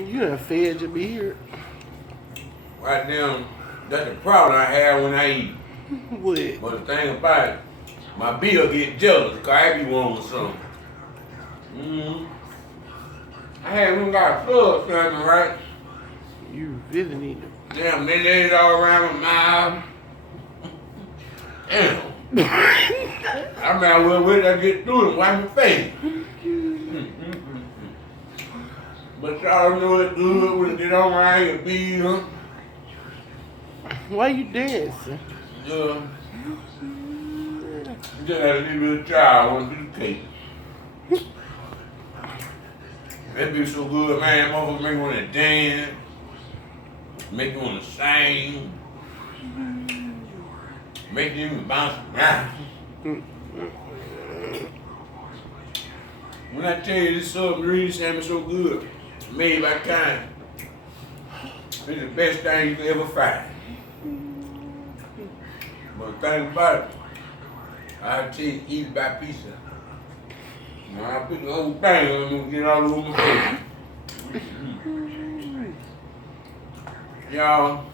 You done fed your beard. Right now, that's the problem I have when I eat. What? But the thing about it, my beard get jealous because I be wanting something. I haven't got a plug something, right? You really need it. Damn, they laid it all around my mouth. Damn. I might as well wait till I get through and wipe my face. But y'all know it's good when it get on around your beard. Why you dancing? Yeah. Just had a little bit of child want to do the cake. That be so good, man. Motherfucker make you want to dance, make you want to sing, make you even bounce around. When I tell you this submarine salmon so good, made by kind, it's the best thing you can ever find. But the thing about it, I tell you, eat it by pieces. When I put the whole thing, I'm gonna get all over my face. Y'all,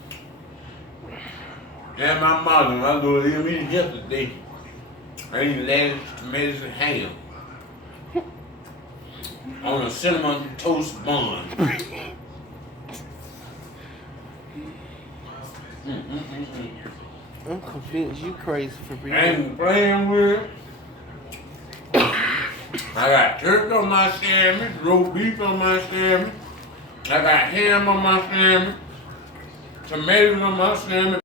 and my mother, I go to him eating yesterday. I eat lettuce, tomatoes, and ham on a cinnamon toast bun. I'm convinced you crazy for I being. ain't playing with it. I got turkey on my sandwich, roast beef on my sandwich. I got ham on my sandwich, tomatoes on my sandwich.